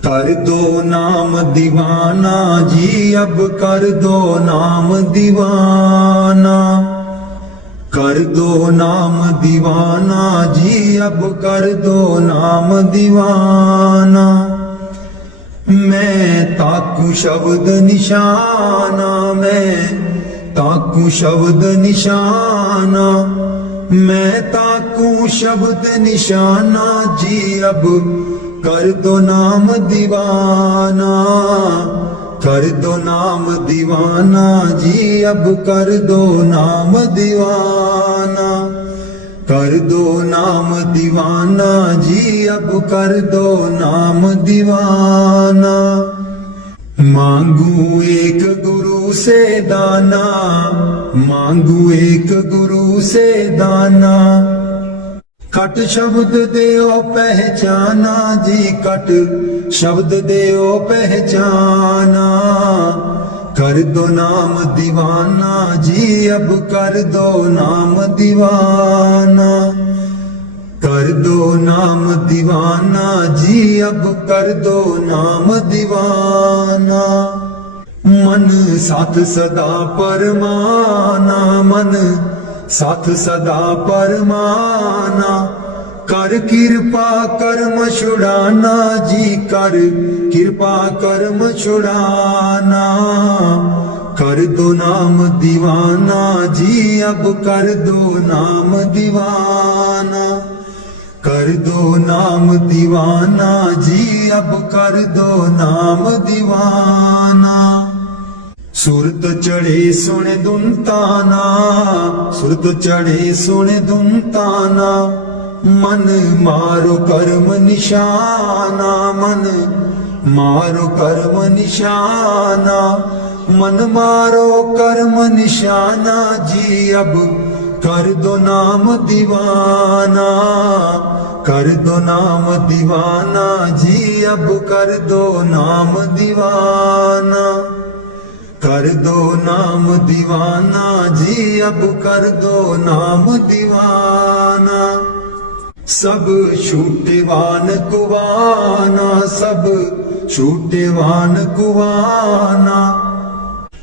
कर दो नाम दीवाना जी, अब कर दो नाम दीवाना। कर दो नाम दीवाना जी, अब कर दो नाम दीवाना। मैं ताकू शब्द निशाना, मैं ताकू शब्द निशाना। मैं ताकू शब्द निशाना जी, अब कर दो नाम दीवाना। कर दो नाम दीवाना जी, अब कर दो नाम दीवाना। कर दो नाम दीवाना जी, अब कर दो नाम दीवाना। मांगू एक गुरु से दाना, मांगू एक गुरु से दाना। कट शब्द देओ पहचाना जी, कट शब्द देओ पहचाना। कर दो नाम दीवाना जी, अब कर दो नाम दीवाना। कर दो नाम दीवाना जी, अब कर दो नाम दीवाना। मन साथ सदा परमाना, मन साथ सदा परमाना। कर कृपा कर्म छुड़ाना जी, कर कृपा कर्म छुड़ाना। कर दो नाम दीवाना जी, अब कर दो नाम दीवाना। कर दो नाम दीवाना जी, अब कर दो नाम दीवाना। सुरत चढ़े सुने दुनताना, सुरत चढ़े सुने दुनताना। मन मारो कर्म निशाना, मन मारो कर्म निशाना। मन मारो कर्म निशाना जी, अब कर दो नाम दीवाना। कर दो नाम दीवाना जी, अब कर दो नाम दीवाना। कर दो नाम दीवाना जी, अब कर दो नाम दीवाना। सब छूटेवान कुवाना, सब छूटेवान कुवाना।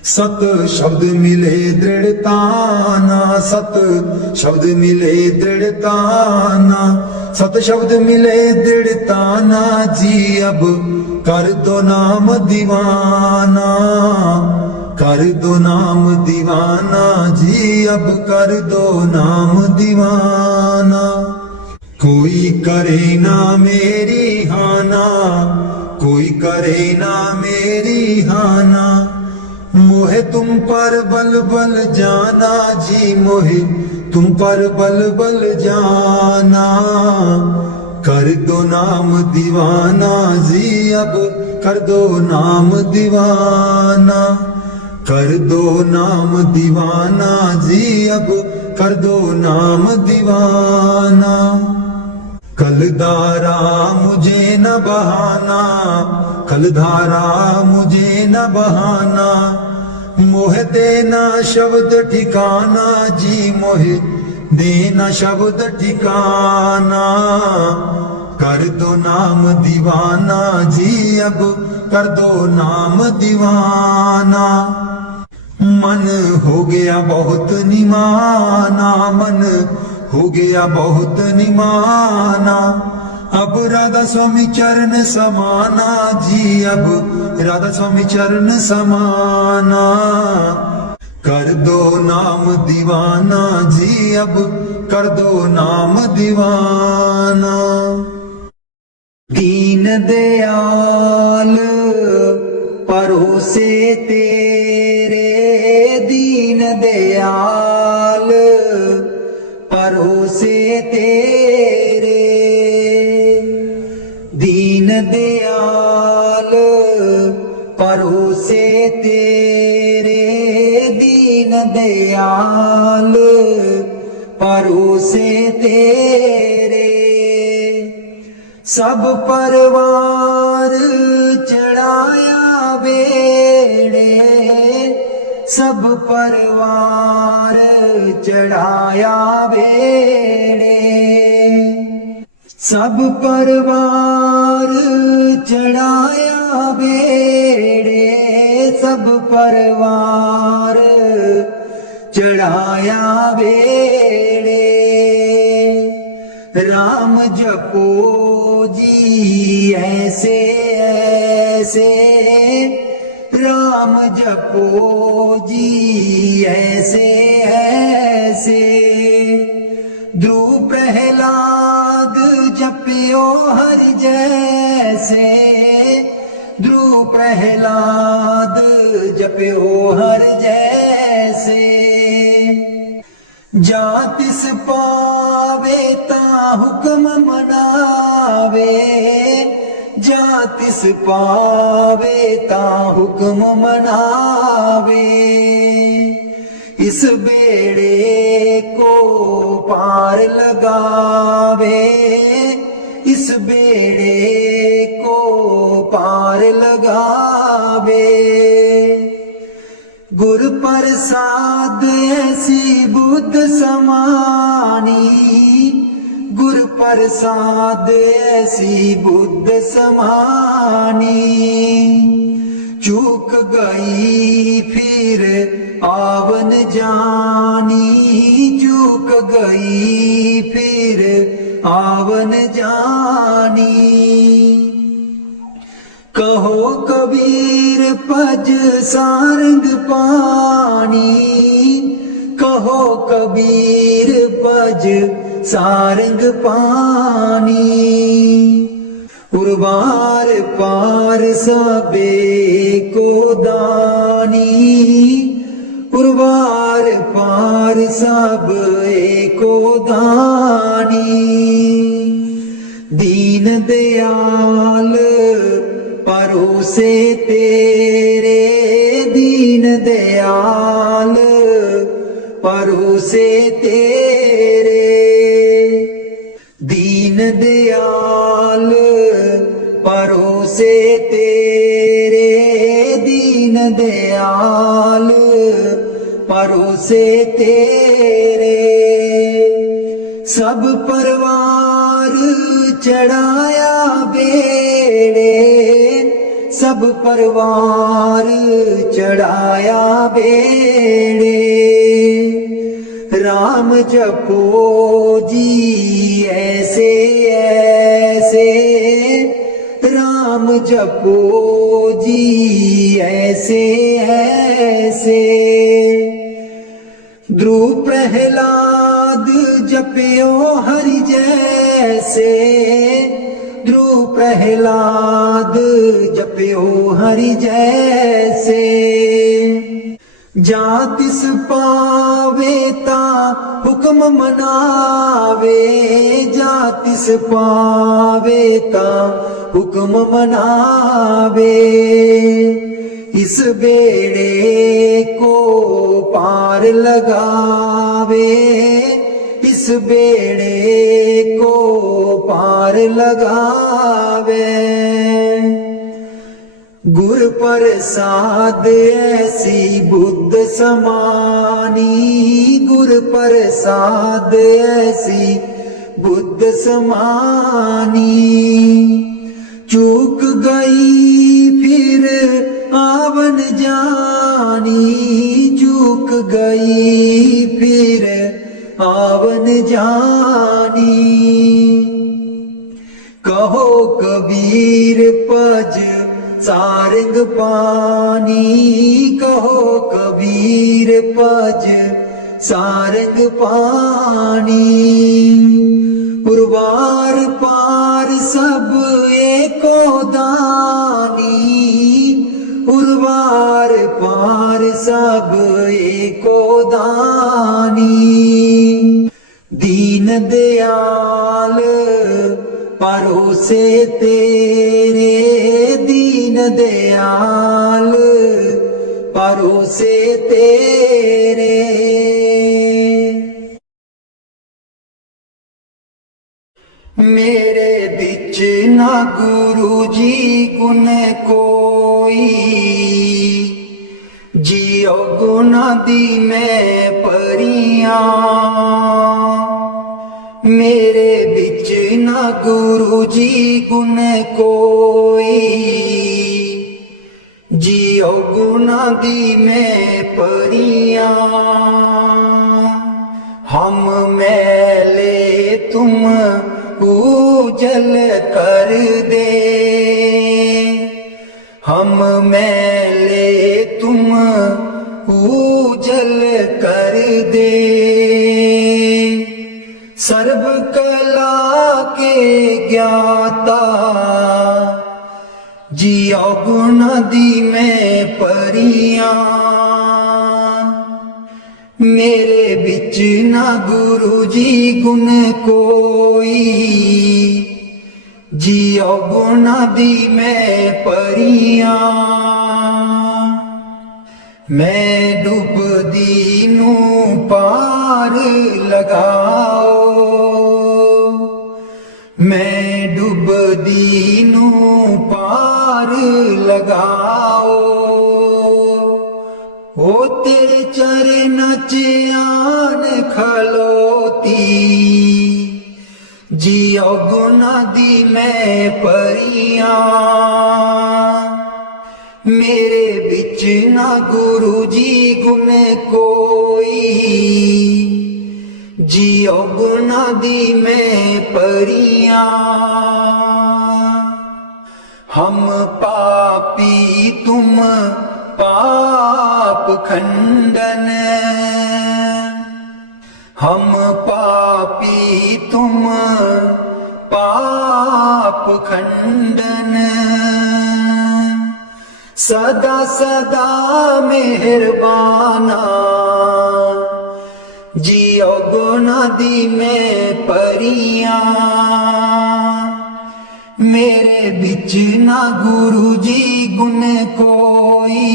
सत शब्द मिले दृढ़ताना, सत शब्द मिले दृढ़ताना। सत शब्द मिले दृढ़ताना जी, अब कर दो नाम दीवाना। कर दो नाम दीवाना जी, अब कर दो नाम दीवाना। कोई करे ना मेरी हाना, कोई करे ना मेरी हाना। मोहे तुम पर बल बल जाना जी, मोहे तुम पर बल बल जाना। कर दो नाम दीवाना जी, अब कर दो नाम दीवाना। कर दो नाम दीवाना जी, अब कर दो नाम दीवाना। कलधारा मुझे न बहाना, कलधारा मुझे न बहाना। मोह देना शब्द ठिकाना जी, मोह देना शब्द ठिकाना। कर दो नाम दीवाना जी, अब कर दो नाम दीवाना। मन हो गया बहुत निमाना, मन हो गया बहुत निमाना। अब राधा स्वामी चरण समाना जी, अब राधा स्वामी चरण समाना। कर दो नाम दीवाना जी, अब कर दो नाम दीवाना। दीन दयाल परोसे तेरे, दीन दयाल परोसे तेरे। दीन दयाल परोसे तेरे, दीन दयाल परोसे तेरे। सब परवार चढ़ाया बेड़े, सब परवार चढ़ाया बेड़े। सब परवार चढ़ाया सब परवार चढ़ाया बेड़े। राम जपो जी ऐसे ऐसे, राम जपो जी ऐसे ऐसे। ध्रुव प्रहलाद जपियो हरि जैसे, ध्रुव प्रहलाद जपियो हरि जैसे। जा तिस पावे ता हुक्म मनावे, जा तिस पावे ता हुक्म मनावे। इस बेड़े को पार लगावे, इस बेड़े को पार लगावे। गुर प्रसाद ऐसी बुद्ध समानी, गुर प्रसाद ऐसी बुद्ध समानी। चूक गई फिर आवन जानी, चूक गई फिर आवन जानी। कहो कबीर पज सारंग पानी, कहो कबीर पज सारंग पानी। उर्वार पार सबे को दानी, उर्वार पार सब एको दानी। दीन दयाल परोसे तेरे, दीन दयाल परोसे तेरे। दीन दयाल परोसे तेरे, दीन दयाल परोसे तेरे। सब परवार चढ़ाया बेड़े, सब परवार चढ़ाया बेड़े। राम जपो जी ऐसे ऐसे, राम जपो जी ऐसे ऐसे। ध्रुव प्रहलाद जपियो हरि जैसे, ध्रुव प्रहलाद जपियो हरि जैसे। जा तिस पावे ता हुक्म मनावे, जा तिस पावे ता हुक्म मनावे। इस बेड़े को पार लगावे, इस बेड़े को पार लगावे। गुर प्रसाद ऐसी बुद्ध समानी, गुर प्रसाद ऐसी बुद्ध समानी। चूक गई फिर आवन जानी, चूक गई फिर आवन जानी। कहो कबीर पज सारंग पानी, कहो कबीर पज सारंग पानी। उर्वार पार सब एको दानी, उर्वार पार सब एको दानी। दीन दयाल परोसे तेरे, दीन दयाल परोसे तेरे। मेरे बिच ना गुरु जी गुण कोई, जियो गुना दी मैं परियां। मेरे बिच ना गुरु जी गुण कोई, जियो गुना दी मैं परियां, हम मैले तुम उजल कर दे, हम मैले तुम उजल कर दे। सर्व कला के ज्ञाता जियो गुण दी मैं परियां, मेरे बिच ना गुरु जी गुण कोई, जियो गुण दी मैं परियां। मैं डुबदी नू पार लगाओ, मैं डुबदी नू पार लगाओ, ओ तेरे चरण च आन खलोती, जियो गुना दी मैं परियां, मेरे बिच ना गुरु जी गुण कोई, जियो गुना दी मैं परियां। हम पापी तुम पाप खंडन, हम पापी तुम पाप खंडन, सदा सदा मेहरबाना, जियो गुना दी मैं परियां, मेरे बिच ना गुरु जी गुण कोई,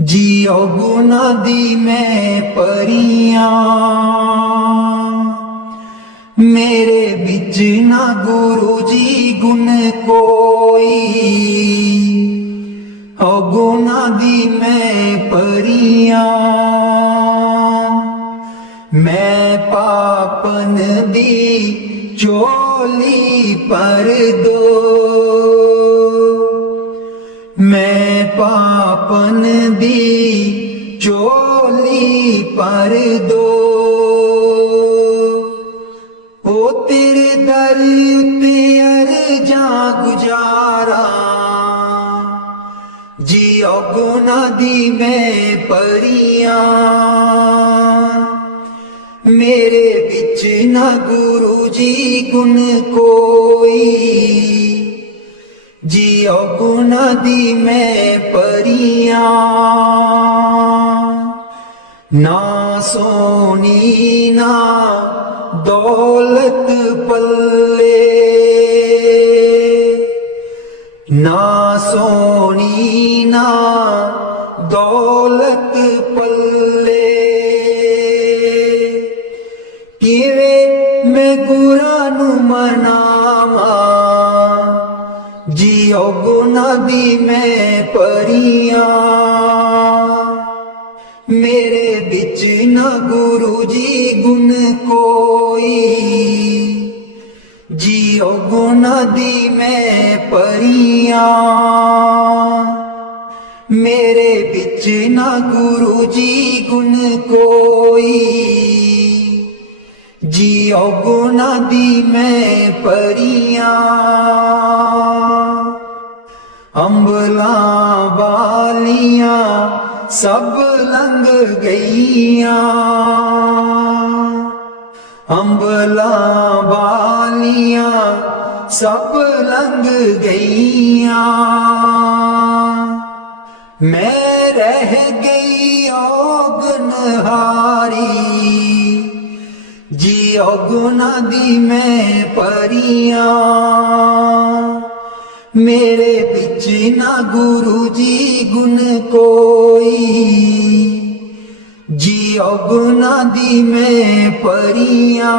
जियो गुना दी मैं परियां, मेरे बिच ना गुरु जी गुण कोई, ओ गुना दी मैं परियां। मैं पापन दी चोली पर दो, मैं पापन दी चोली पर दो, ओ तेरे दर ते अर्जा गुजारा, जियो गुना दी मैं परियां, मेरे बिच ना गुरु जी गुण कोई, जियो गुना दी मैं परियां। ना सोनी ना दौलत पल्ले, ना सोनी ना दौलत पल्ले, किवे मैं गुरा नू मनावा, जियो गुना दी मैं परियां, मेरे बिच ना गुरु जी गुण कोई, जियो गुना दी मैं परियां, मेरे बिच ना गुरु जी गुण कोई, जियो गुना दी मैं परियां। अंबला वालियां सब लंघ गईयां, अंबला वालियां सब लंघ गईयां, मैं रह गई ओगनहारी, जियो गुना दी मैं परियां, मेरे बिच ना गुरु जी गुण कोई, जियो गुना दी मैं परियां,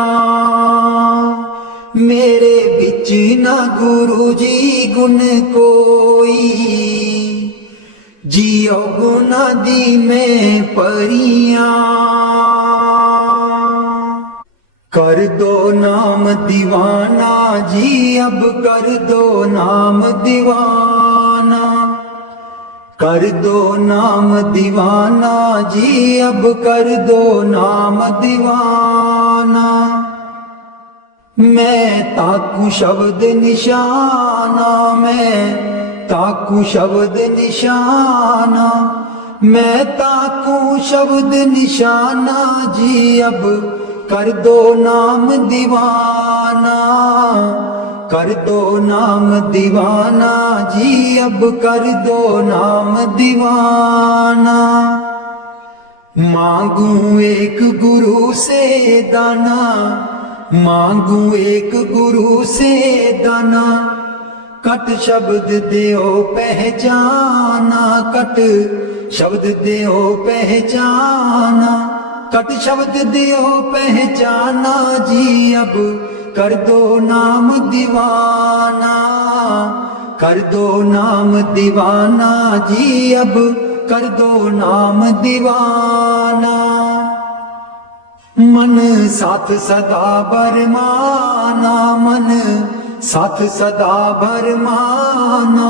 मेरे बिच ना गुरु जी गुण कोई, जियो गुना दी मैं परियां। कर दो नाम दीवाना जी, अब कर दो नाम दीवाना, कर दो नाम दीवाना जी, अब कर दो नाम दीवाना। मैं ताकू शब्द निशाना, मैं ताकू शब्द निशाना, मैं ताकू शब्द निशाना जी, अब कर दो नाम दीवाना। कर दो नाम दीवाना जी, अब कर दो नाम दीवाना। मांगू एक गुरु से दाना, मांगू एक गुरु से दाना, कट शब्द देओ पहचाना, कट शब्द देओ पहचाना, कट शब्द देओ पहचाना जी, अब कर दो नाम दीवाना। कर दो नाम दीवाना जी, अब कर दो नाम दीवाना। मन साथ सदा बरमाना, मन साथ सदा बरमाना,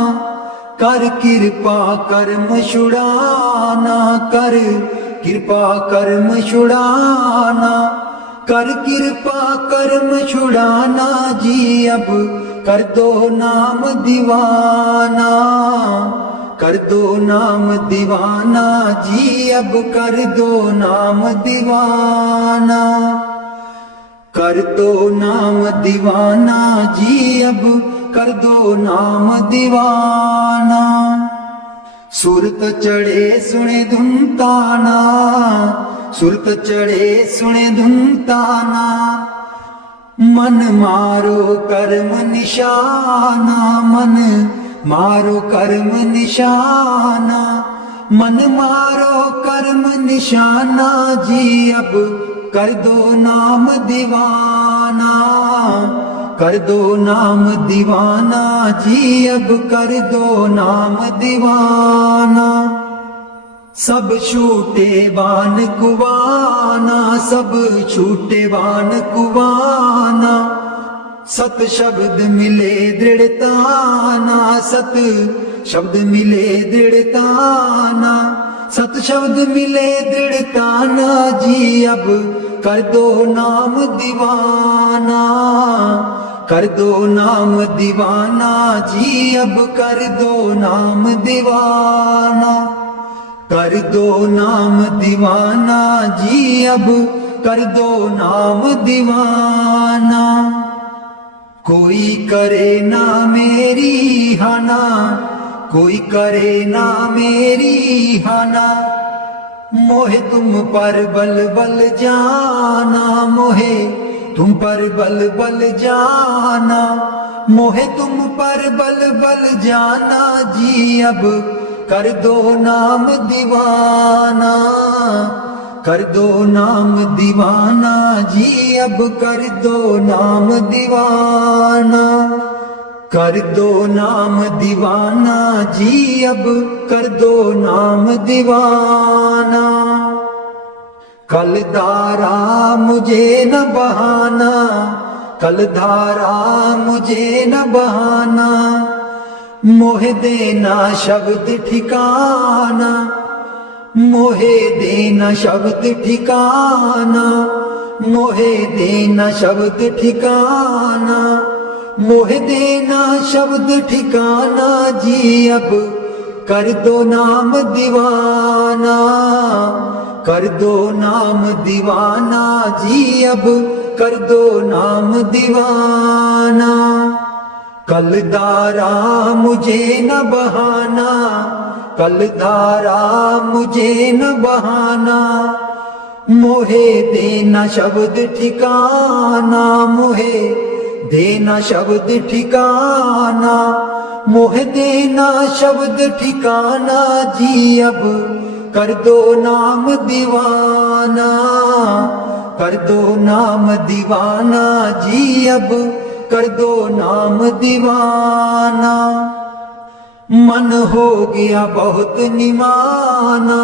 कर कृपा कर्म छुड़ाना, कर कृपा कर्म छुड़ाना, कर कृपा कर्म छुड़ाना जी, अब कर दो नाम दीवाना। कर दो नाम दीवाना जी, अब कर दो नाम दीवाना। कर दो नाम दीवाना जी, अब कर दो नाम दीवाना। सुरत चढ़े सुने धुन ताना, सुरत चढ़े सुने धुन ताना, मन मारो कर्म निशाना, मन मारो कर्म निशाना, मन मारो कर्म निशाना जी, अब कर दो नाम दीवाना। कर दो नाम दीवाना जी, अब कर दो नाम दीवाना। सब छूटे बान कुवाना, सब छूटे बान कुवाना, सत शब्द मिले दृढ़ताना, सत शब्द मिले दृढ़ताना, सत शब्द मिले दृढ़ताना जी, अब कर दो नाम दीवाना। कर दो नाम दीवाना जी, अब कर दो नाम दीवाना। कर दो नाम दीवाना जी, अब कर दो नाम दीवाना। कोई करे ना मेरी हाना, कोई करे ना मेरी हाना, मोहे तुम पर बल बल जाना, मोहे तुम पर बल बल जाना, मोहे तुम पर बल बल जाना जी, अब कर दो नाम दीवाना। कर दो नाम दीवाना जी, अब कर दो नाम दीवाना। कर दो नाम दीवाना जी, अब कर दो नाम दीवाना। कल धारा मुझे न बहाना, कल धारा मुझे न बहाना, मोहे देना शब्द ठिकाना, मोहे देना शब्द ठिकाना, मोहे देना शब्द ठिकाना, मोहे देना शब्द ठिकाना जी, अब कर दो नाम दीवाना। कर दो नाम दीवाना जी, अब कर दो नाम दीवाना। कल धारा मुझे न बहाना, कल धारा मुझे न बहाना, मोहे देना शब्द ठिकाना, मोहे देना शब्द ठिकाना, मोहे देना शब्द ठिकाना जी, अब कर दो नाम दीवाना। कर दो नाम दीवाना जी, अब कर दो नाम दीवाना। मन हो गया बहुत निमाना,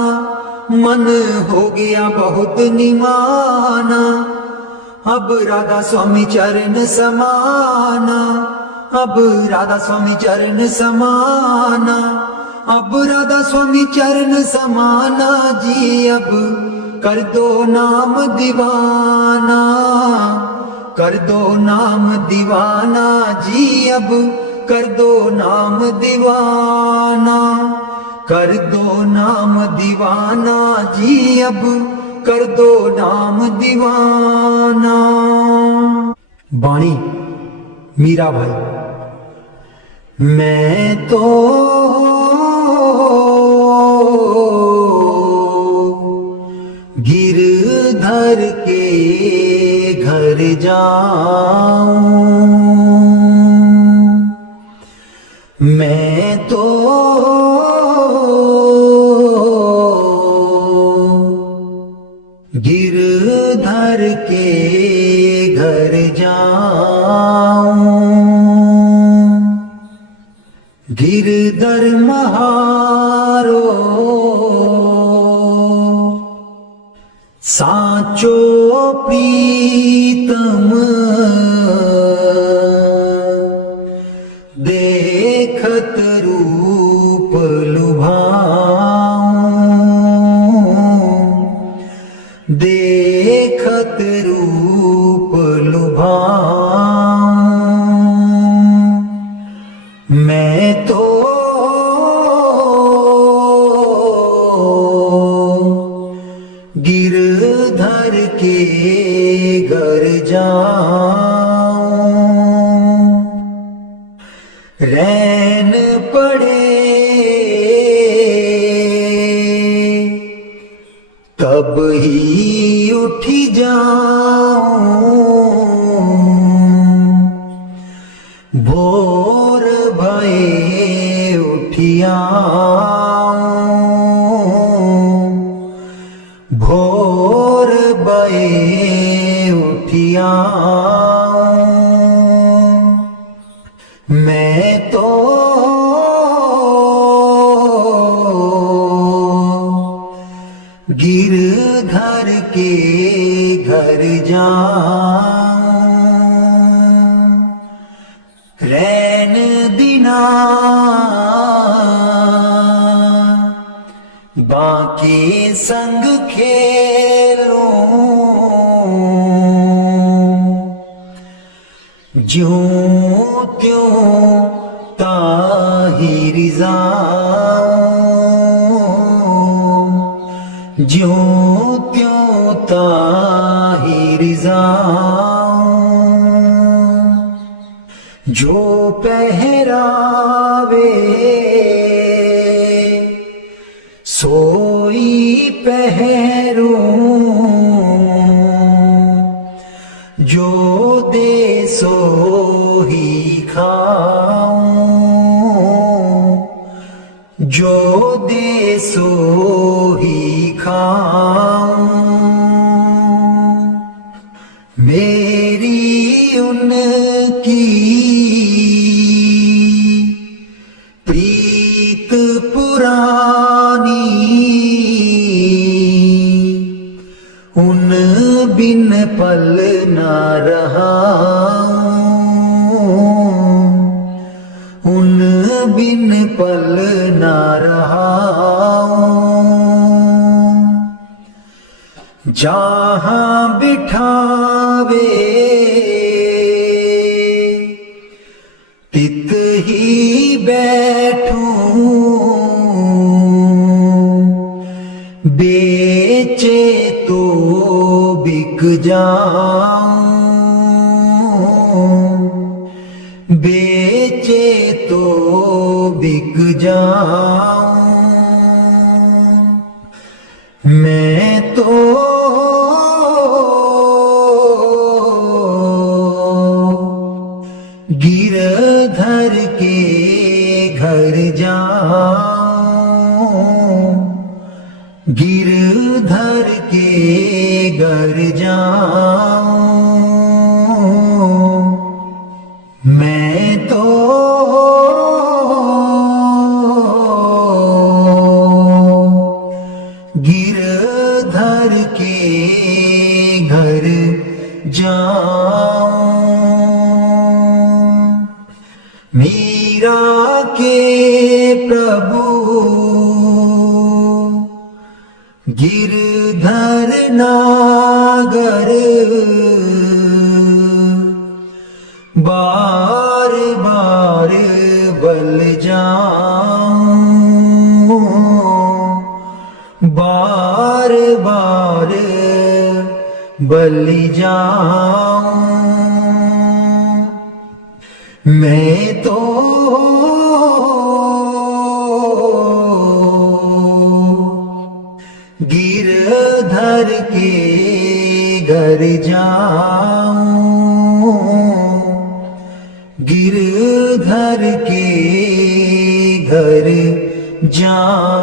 मन हो गया बहुत निमाना, अब राधा स्वामी चरण समाना, अब राधा स्वामी चरण समाना, अब राधा स्वामी चरण समाना जी, अब कर दो नाम दीवाना, कर दो नाम दीवाना जी, अब कर दो नाम दीवाना, कर दो नाम दीवाना जी, अब कर दो नाम दीवाना। बाणी मीरा भाई। मैं तो गिरधर के घर जाऊं, मैं तो गिरधर के घर जाऊं, गिरधर महारो साचो प्रीतम, देखत रूप लुभाऊं, देखत रूप लुभाऊं, मैं तो गिरधर के घर जाऊं, रैन पड़े तब ही उठी जाऊं, भोर भये उठिया, भोर भये उठिया, मैं तो गिरधर के घर जाऊं, रैन दिना बाकी संग खेलूं, ज्यों त्यों ताहि रिज़ाऊं, ज्यों त्यों ताहि रिज़ाऊं, जो पहरावे सोई पहरूं, जो दे सो ही खाऊं, जो दे सो ही खाऊं, मेरी उनकी प्रीत पुरानी, उन बिन पल न रहाऊं, उन बिन पल न रहाऊं, जहाँ बिठावे तित ही बैठूं, बेचे तो बिक जाऊं, बेचे तो बिक जाऊं, मैं तो गिरधर के घर जाऊं, गिरधर के घर जाऊं, मैं तो गिरधर के घर जाऊं, मीरा के प्रभु गिरधर नागर बार बार बल जाऊं, बार बार बल जाऊं। मैं तो गिरधर के घर जाऊं, गिरधर के घर जाऊं।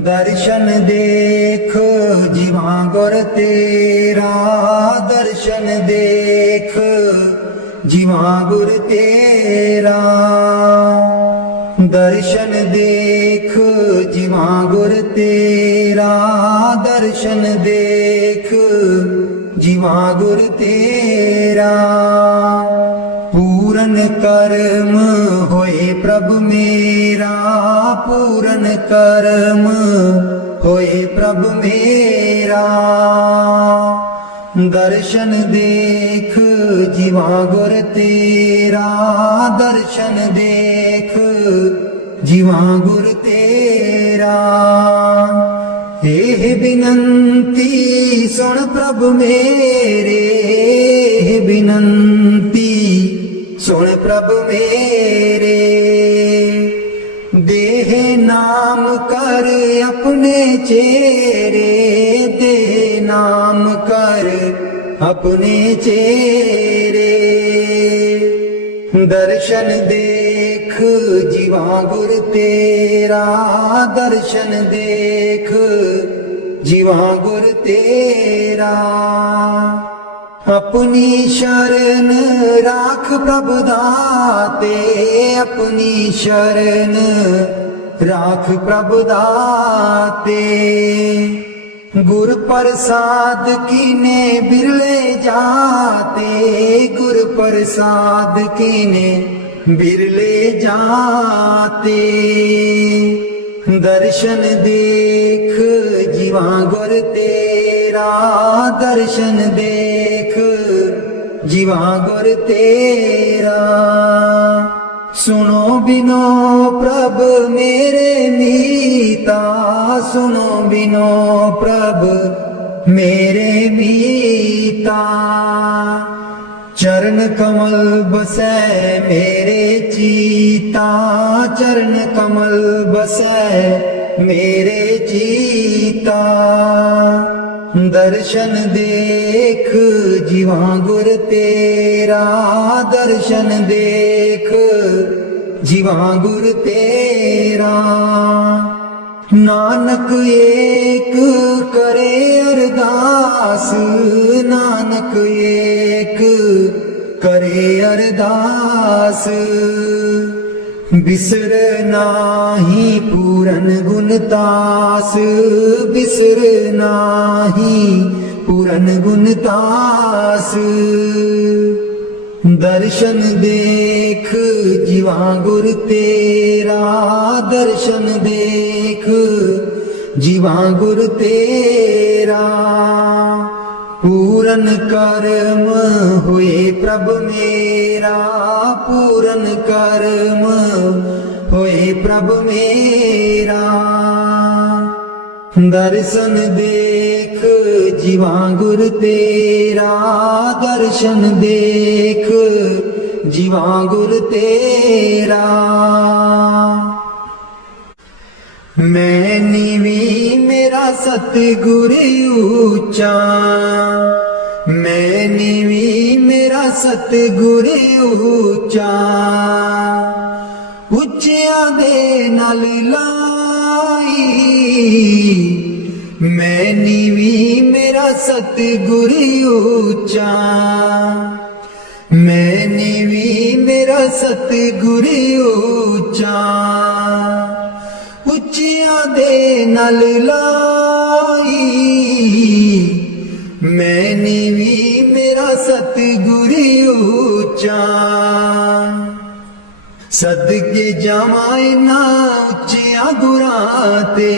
दर्शन देख जीवा गुर तेरा, दर्शन देख जीवा गुर तेरा, दर्शन देख जीवा गुर तेरा, दर्शन देख जीवा गुर तेरा। पूरन कर्म होए प्रभु मेरा, पूरन कर्म होए प्रभु मेरा। दर्शन देख जीवा गुर तेरा, दर्शन देख जीवा गुर तेरा। एह बिनंती सुन प्रभु मेरे, बिनंती सुन प्रभु मेरे। देह नाम कर अपने चेरे, देह नाम कर अपने चेरे। दर्शन देख जीवा गुर तेरा, दर्शन देख जीवा गुर तेरा। अपनी शरण राख प्रभु दाते, अपनी शरण राख प्रभु दाते। गुर प्रसाद कीने बिरले जाते, गुर प्रसाद कीने बिरले जाते। दर्शन देख जीवा गुर तेरा, दर्शन देख जीवा गुर तेरा। सुनो बिनो प्रभ मेरे मीता, सुनो बिनो प्रभ मेरे मीता। चरण कमल बसै मेरे चीता, चरण कमल बसै मेरे चीता। दर्शन देख जीवा गुर तेरा, दर्शन देख जीवा गुर तेरा। नानक एक करे अरदास, नानक एक करे अरदास। बिसर नाही पूरन गुण तास, बिसर नाही पूरन गुण तास। दर्शन देख जीवा गुर तेरा, दर्शन देख जीवा गुर तेरा। पूरन कर्म हुए प्रभु मेरा, पूरन कर्म हुए प्रभु मेरा। दर्शन देख जीवा गुर तेरा, दर्शन देख जीवा गुर तेरा। मैं नीवी मेरा सतगुर ऊंचा, मैं नीवी मेरा सतगुर ऊंचा। ਉੱਚਿਆਂ ਦੇ ਨਾਲ ਲਾਈ, ਮੈਂ ਨੀਵੀਂ ਮੇਰਾ ਸਤਿਗੁਰ ਉੱਚਾ। ਮੈਂ ਨੀਵੀਂ ਮੇਰਾ ਸਤਿਗੁਰ ਉੱਚਾ। ਉੱਚਿਆਂ ਦੇ ਨਾਲ ਲਾਈ, ਮੈਂ ਨੀਵੀਂ ਮੇਰਾ ਸਤਿਗੁਰ ਉੱਚਾ। सदके जावां इन्हां उच्चियां गुरां ते,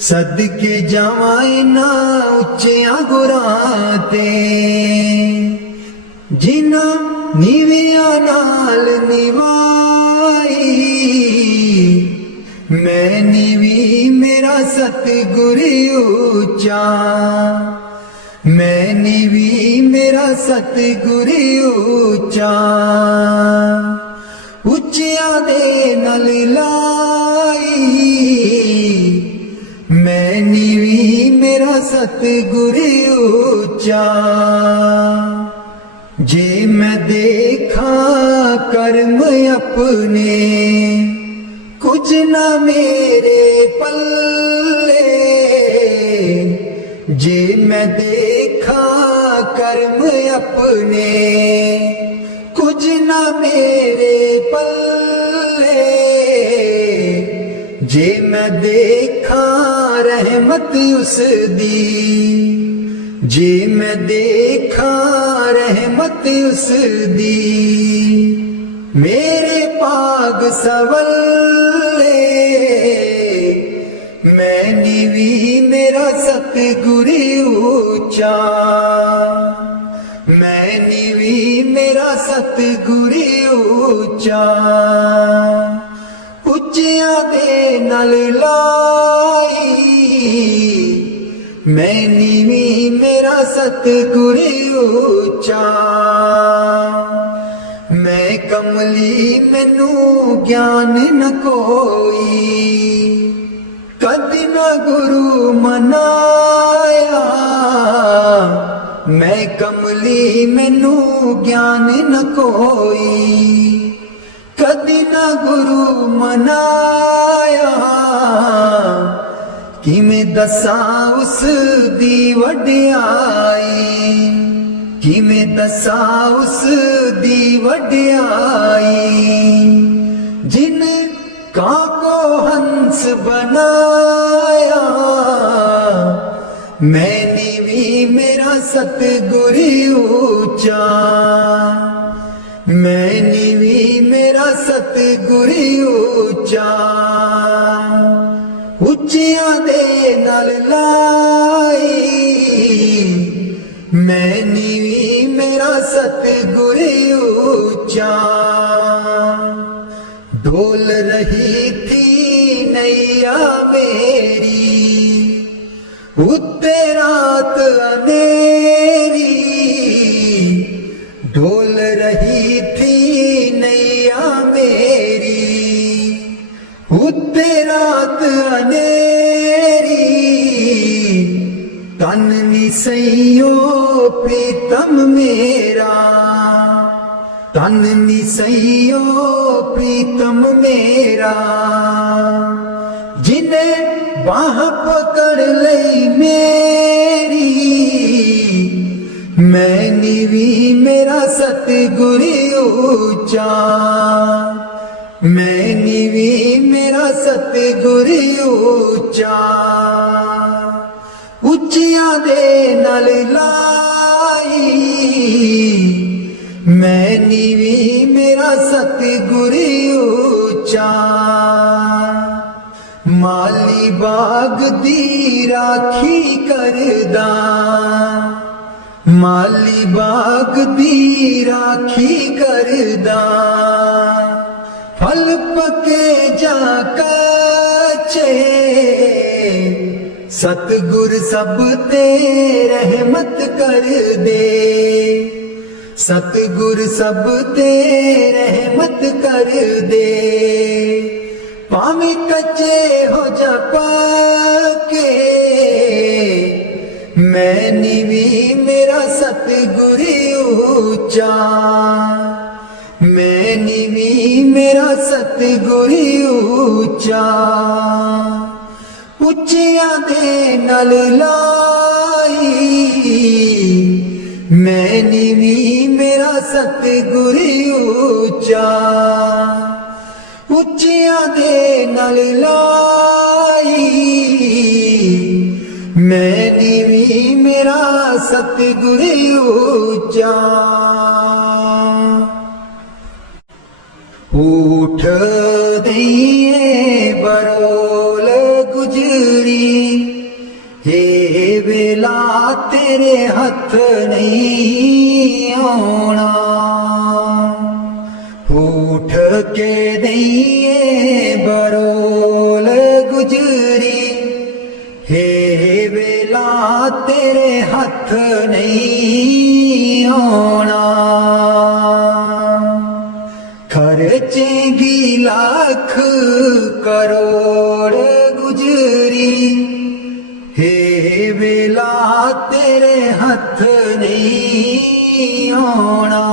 सदके जावां इन्हां उच्चियां गुरां ते, जिन्हां नीवियां नाल निवाई। मैं नीवी मेरा सतगुर ऊंचा, मैं नीवी मेरा सतगुर ऊंचा। उच्चियां दे नाल लाई, मैं नीवी मेरा सतगुर ऊंचा। जे मैं देखा कर्म अपने, कुछ ना मेरे पल्ले। जे मैं देखा कर्म अपने, कुछ ना मेरे पल्ले। जे मैं देखा रहमत उस दी, जे मैं देखा रहमत उस दी। मेरे पाग सवल्ले, मैं नीवी मेरा सतगुर ऊंचा। मैं नीवी मेरा सतगुर ऊंचा। उच्चियां दे नाल लाई, मैं नीवी मेरा सतगुर ऊंचा। मैं कमली मैनू ज्ञान न कोई, कदी न गुरु मनाया। मैं कमली मैनू ज्ञान न कोई, कदी न गुरु मनाया। किवें दसां उस दी वड्याई, किवें दसां उस दी वड्याई। जिन कां को हंस बनाया, मैं नीवी मेरा सतगुर ऊंचा। मैं नीवी मेरा सतगुर ऊंचा। उच्चियां दे नाल लाई, मैं नीवी मेरा सतगुर ऊंचा। डोल रही थी नैया मेरी, उत्ते रात अंधेरी। डोल रही थी नैया मेरी, उत्ते रात अंधेरी। तन नी सइयो प्रीतम मेरा, तन नी सइयो प्रीतम मेरा। जिन्हें बाह पकड़ लई मेरी, मैं नीवी मेरा सतगुर ऊंचा। मैं नीवी मेरा सतगुर ऊंचा। उच्चियां दे नाल लाई, मैं नीवी मेरा सतगुर ऊंचा। माली बाग दी राखी करदा, माली बाग दी राखी करदा। फल पके जा कच्चे, सतगुर सब ते रहमत कर दे। सतगुर सब ते रहमत कर दे। भावें कच्चे हो जा पक्के, मैं नीवी मेरा सतगुर ऊंचा। मैं नीवी मेरा सतगुर ऊंचा। उच्चियां दे नाल लाई, मैं नीवी मेरा सतगुर ऊंचा। उच्चियां दे नाल लाई, मैं नीवी मेरा सतगुर ऊंचा। ਊਠ ਦਈਏ ਬਰੋਲ ਗੁਜਰੀ ਹੇ ਵੇਲਾ ਤੇਰੇ ਹੱਥ ਨਹੀਂ ਆਉਣਾ ਊਠ ਕੇ ਦਈਏ ਬਰੋਲ ਗੁਜਰੀ ਹੇ ਵੇਲਾ ਤੇਰੇ ਹੱਥ ਨਹੀਂ ਆਉਣਾ ਖਰਚੇਗੀ ਲੱਖ ਕਰੋੜ ਗੁਜਰੀ ਹੇ ਵੇਲਾ ਤੇਰੇ ਹੱਥ ਨਹੀਂ ਆਉਣਾ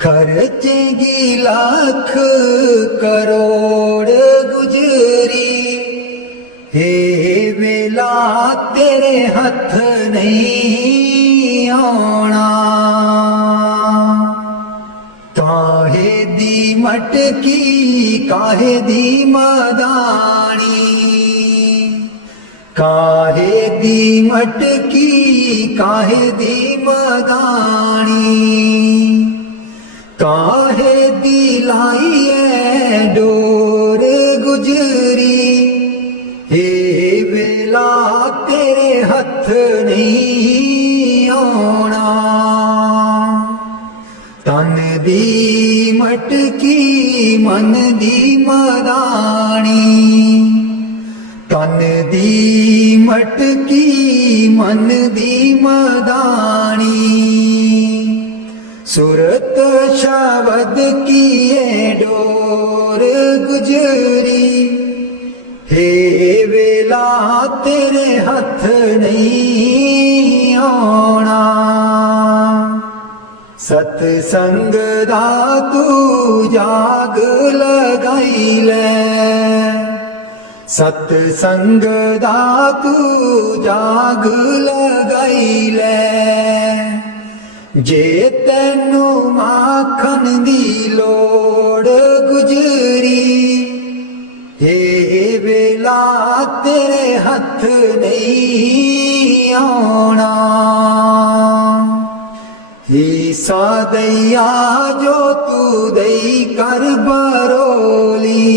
ਖਰਚੇਗੀ ਲੱਖ ਕਰੋੜ ਗੁਜਰੀ ਹੇ ਵੇਲਾ ਤੇਰੇ ਹੱਥ ਨਹੀਂ ਆਉਣਾ ਕਾਹੇ ਦੀ ਮਟਕੀ ਕਾਹੇ ਦੀ ਮਦਾਣੀ ਕਾਹੇ ਦੀ ਮਟਕੀ ਕਾਹੇ ਦੀ ਮਦਾਣੀ ਕਾਹੇ ਦੀ ਲਾਈ ਐ ਡੋਰ ਗੁਜਰੀ ਹੇ ਵੇਲਾ ਤੇਰੇ ਹੱਥ ਨਹੀਂ ਆਉਣਾ ਤਨ ਦੀ ਮਟਕੀ ਮਨ ਦੀ ਮਦਾਣੀ ਤਨ ਦੀ ਮਟਕੀ ਮਨ ਦੀ ਮਦਾਣੀ ਸੁਰਤ ਸ਼ਬਦ ਕੀਏ ਡੋਰ ਗੁਜਰੀ ਹੇ ਵੇਲਾ ਤੇਰੇ ਹੱਥ ਨਹੀਂ ਆਉਣਾ ਸਤ ਸੰਗ ਦਾ ਤੂੰ ਜਾਗ ਲਗਾਈ ਲੈ ਸਤ ਸੰਗ ਦਾ ਤੂੰ ਜਾਗ ਲਗਾਈ ਲੈ ਜੇ ਤੈਨੂੰ ਮਾਖਣ ਦੀ ਲੋੜ ਗੁਜਰੀ ਹੇ ਵੇਲਾ ਤੇਰੇ ਹੱਥ ਨਹੀਂ ਆਉਣਾ ਈਸਾ ਦਇਆ ਜੋ ਤੂੰ ਦਈ ਕਰ ਬਰੋਲੀ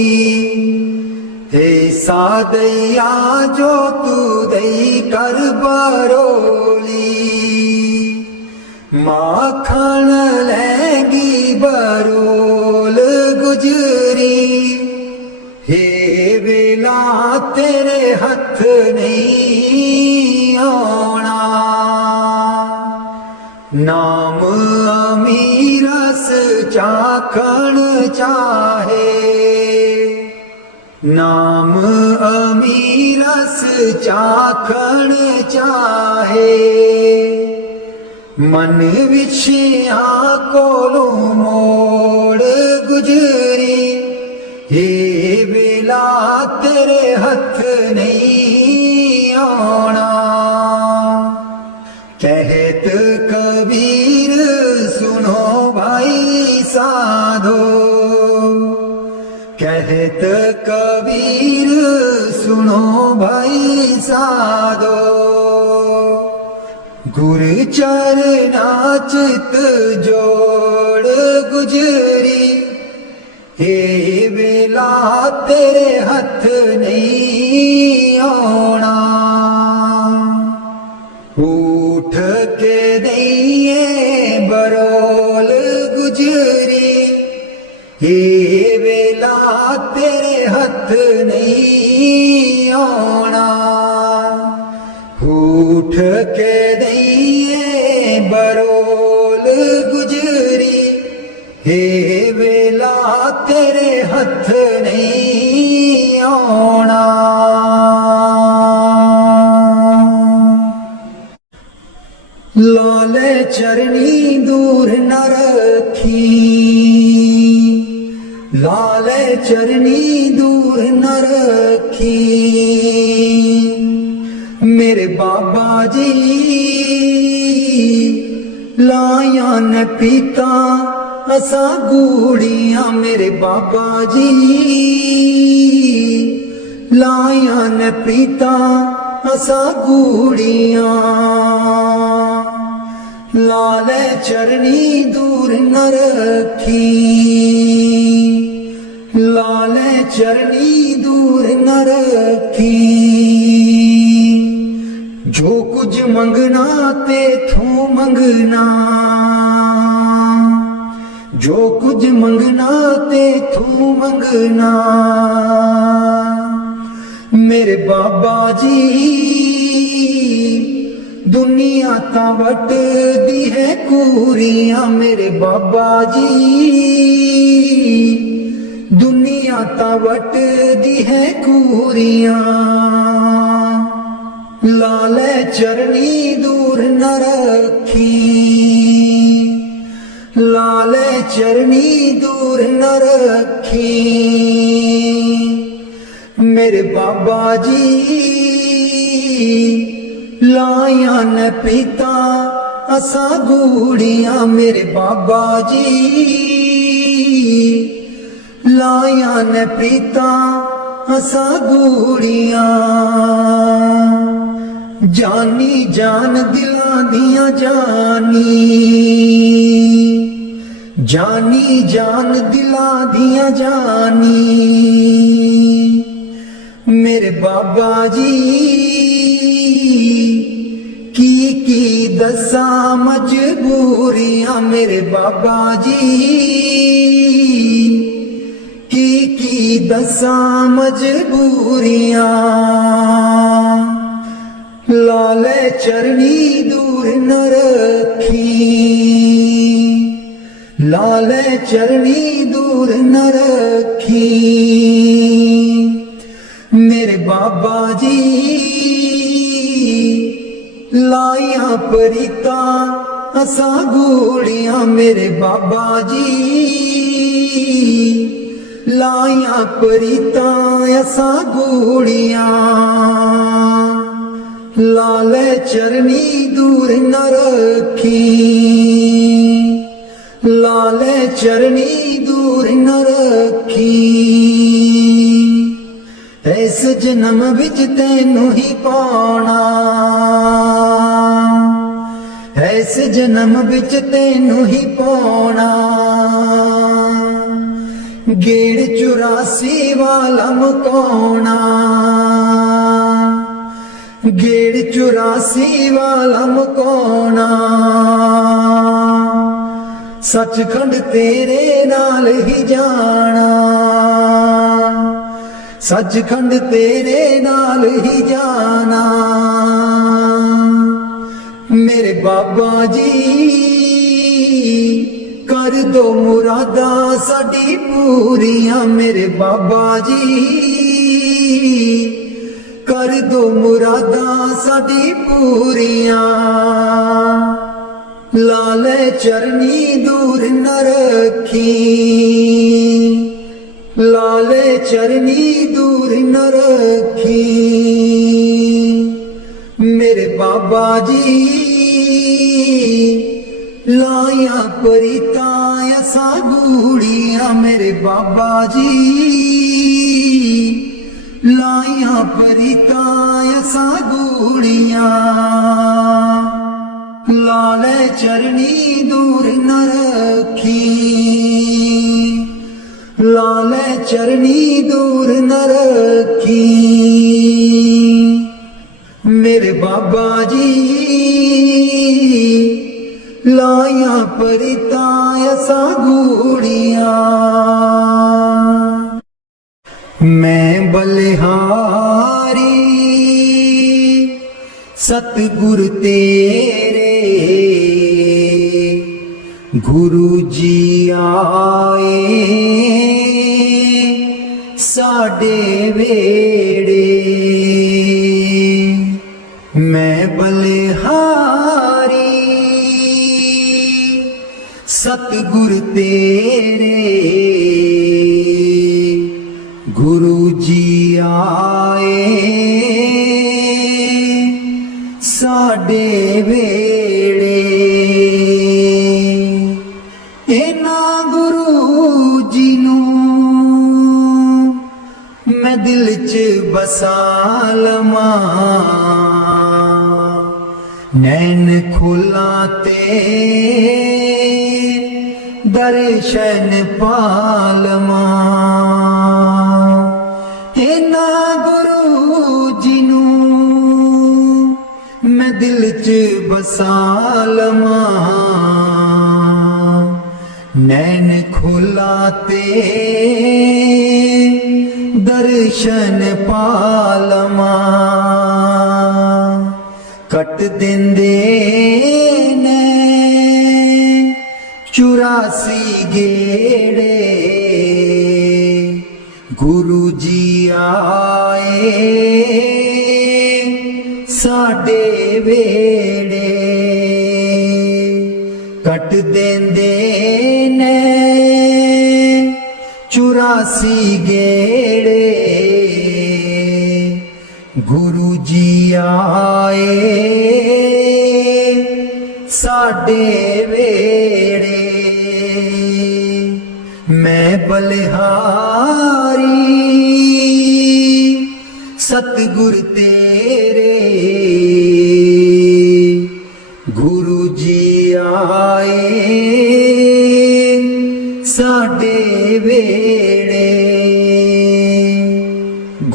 ਈਸਾ ਦਇਆ ਜੋ ਤੂੰ ਦਈ ਕਰ ਬਰੋਲੀ ਮਾਖਣ ਲੈਗੀ ਬਰੋਲ ਗੁਜਰੀ ਹੇ ਵੇਲਾ ਤੇਰੇ ਹੱਥ ਨਹੀਂ ਆਉਣਾ ਨਾਮ ਅਮੀਰਸ ਚਾਖਣ ਚਾਹੇ ਨਾਮ ਅਮੀਰਸ ਚਾਖਣ ਚਾਹੇ ਮਨ ਵਿਛਿਆ ਕੋਲੋਂ ਮੋੜ ਗੁਜਰੀ ਹੇ ਵੇਲਾ ਤੇਰੇ ਹੱਥ ਨਹੀਂ ਆਉਣਾ कहत कबीर सुनो भाई साधो कहत कबीर सुनो भाई साधो गुर चरना चित जोड़ गुजरी हे वेला तेरे हथ नहीं आउणा उठ के दईए बरोल गुजरी हे वेला तेरे हथ नहीं आउणा उठ के दईए बरोल गुजरी हे वेला तेरे हथ नहीं आउणा लाले चरनी दूर न रखी लाले चरनी दूर न रखी मेरे बाबा जी लाया न पीता असा गूड़ियां मेरे बाबा जी लाया न पीता असा गूड़ियां ਲਾਲੇ ਚਰਨੀ ਦੂਰ ਨ ਰੱਖੀ, ਲਾਲੇ ਚਰਨੀ ਦੂਰ ਨ ਰੱਖੀ। ਜੋ ਕੁਝ ਮੰਗਣਾ ਤੇਥੋਂ ਮੰਗਣਾ, ਜੋ ਕੁਝ ਮੰਗਣਾ ਤੇਥੋਂ ਮੰਗਣਾ। ਮੇਰੇ ਬਾਬਾ ਜੀ ਦੁਨੀਆ ਤਾਂ ਵੱਟਦੀ ਹੈ ਕੂਰੀਆਂ, ਮੇਰੇ ਬਾਬਾ ਜੀ ਦੁਨੀਆ ਤਾਂ ਵੱਟਦੀ ਹੈ ਕੂਰੀਆਂ। ਲਾਲੇ ਚਰਨੀ ਦੂਰ ਨ ਰੱਖੀ, ਲਾਲੇ ਚਰਨੀ ਦੂਰ ਨ ਰੱਖੀ। ਮੇਰੇ ਬਾਬਾ ਜੀ ਲਾਇਆ ਨ ਪ੍ਰੀਤਾ ਅਸਾਂ ਗੂੜੀਆਂ, ਮੇਰੇ ਬਾਬਾ ਜੀ ਲਾਇਆ ਨ ਪ੍ਰੀਤਾ ਅਸਾਂ ਗੂੜੀਆਂ। ਜਾਨੀ ਜਾਨ ਦਿਲਾਂ ਦੀਆਂ ਜਾਨੀ, ਜਾਨੀ ਜਾਨ ਦਿਲਾਂ ਦੀਆਂ ਜਾਨੀ। ਮੇਰੇ ਬਾਬਾ ਜੀ ਕੀ ਦੱਸਾਂ ਮਜਬੂਰੀਆਂ, ਮੇਰੇ ਬਾਬਾ ਜੀ ਕੀ ਦੱਸਾਂ ਮਜਬੂਰੀਆਂ। ਲਾਲੇ ਚਰਨੀ ਦੂਰ ਨ ਰੱਖੀ, ਲਾਲੇ ਚਰਨੀ ਦੂਰ ਨ ਰੱਖੀ। ਮੇਰੇ ਬਾਬਾ ਜੀ ਲਾਇਆ ਪ੍ਰੀਤਾ ਅਸਾਂ ਗੂੜੀਆਂ, ਮੇਰੇ ਬਾਬਾ ਜੀ ਲਾਇਆ ਪ੍ਰੀਤਾ ਅਸਾਂ ਗੂੜੀਆਂ। ਲਾਲੇ ਚਰਨੀ ਦੂਰ ਨ ਰੱਖੀ, ਲਾਲੇ ਚਰਨੀ ਦੂਰ ਨ ਰੱਖੀ। ਇਸ ਜਨਮ ਵਿੱਚ ਤੈਨੂੰ ਹੀ ਪਾਉਣਾ, ਇਸ ਜਨਮ ਵਿੱਚ ਤੈਨੂੰ ਹੀ ਪਾਉਣਾ। ਗੇੜ 84 ਵਾਲਾ ਮੁਕਾਉਣਾ, ਗੇੜ 84 ਵਾਲਾ ਮੁਕਾਉਣਾ। ਸੱਚਖੰਡ ਤੇਰੇ ਨਾਲ ਹੀ ਜਾਣਾ, ਸੱਚਖੰਡ ਤੇਰੇ ਨਾਲ ਹੀ ਜਾਣਾ। ਮੇਰੇ ਬਾਬਾ ਜੀ ਕਰ ਦੋ ਮੁਰਾਦਾਂ ਸਾਡੀ ਪੂਰੀਆਂ, ਮੇਰੇ ਬਾਬਾ ਜੀ ਕਰ ਦੋ ਮੁਰਾਦਾਂ ਸਾਡੀ ਪੂਰੀਆਂ। ਲਾਲੇ ਚਰਨੀ ਦੂਰ ਨ ਰੱਖੀ, ਲਾਲੇ ਚਰਨੀ ਦੂਰ ਨ ਰੱਖੀ। ਮੇਰੇ ਬਾਬਾ ਜੀ ਲਾਇਆ ਪ੍ਰੀਤਾ ਅਸਾਂ ਗੂੜੀਆਂ, ਮੇਰੇ ਬਾਬਾ ਜੀ ਲਾਇਆ ਪ੍ਰੀਤਾ ਅਸਾਂ ਗੂੜੀਆਂ। ਲਾਲੇ ਚਰਨੀ ਦੂਰ ਨ ਰੱਖੀ, ਲਾਲੇ ਚਰਨੀ ਦੂਰ ਨ ਰੱਖੀ। ਮੇਰੇ ਬਾਬਾ ਜੀ ਲਾਇਆ ਪ੍ਰੀਤਾ ਅਸਾਂ ਗੂੜੀਆਂ। ਮੈਂ ਬਲਿਹਾਰੀ ਸਤਿਗੁਰ ਤੇਰੇ, ਗੁਰੂ ਜੀ ਆਏ ਸਾਡੇ ਵੇੜੇ। ਮੈਂ ਬਲਿਹਾਰੀ ਸਤਿਗੁਰ ਤੇਰੇ, ਗੁਰੂ ਜੀ ਆਏ ਸਾਡੇ ਵੇੜੇ। ਇਹਨਾਂ ਗੁਰੂ ਜੀ ਨੂੰ ਮੈਂ ਦਿਲ 'ਚ ਬਸਾ ਲਵਾਂ, नैन खोलाते दर्शन पालमा इना गुरु जी नूं मैं दिल च बसा लवां नैन खोलाते दर्शन पालमा कट देंदे ने 84 गेड़े गुरु जी आए साडे वेड़े कट देंदे ने 84 गेड़े गुरु जी आए साडे वेड़े मैं बलिहारी सतगुर तेरे गुरु जी आए साडे वेड़े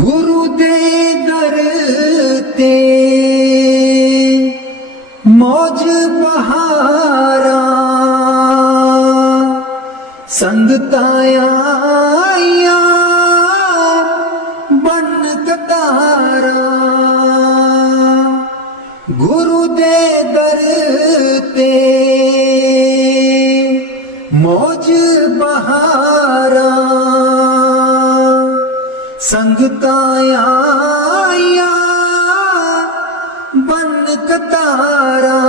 गुरु दे दर ते मौज बहारा संगताया बन कतारा गुरु दे दर ते मौज बहारा संगताया बन कतारा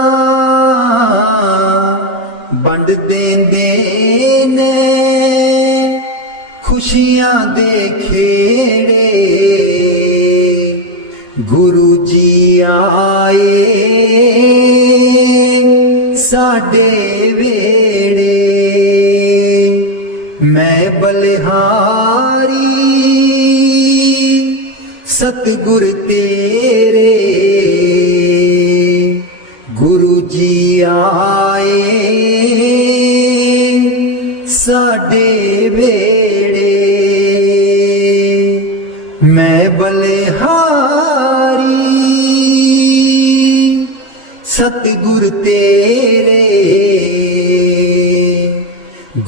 बंड देंदे ने खुशियां दे खेड़े गुरु जी आए साडे वेड़े मैं बलिहारी सतगुर तेरे गुरु जी आए साडे वेड़े मैं बलिहारी सतगुर तेरे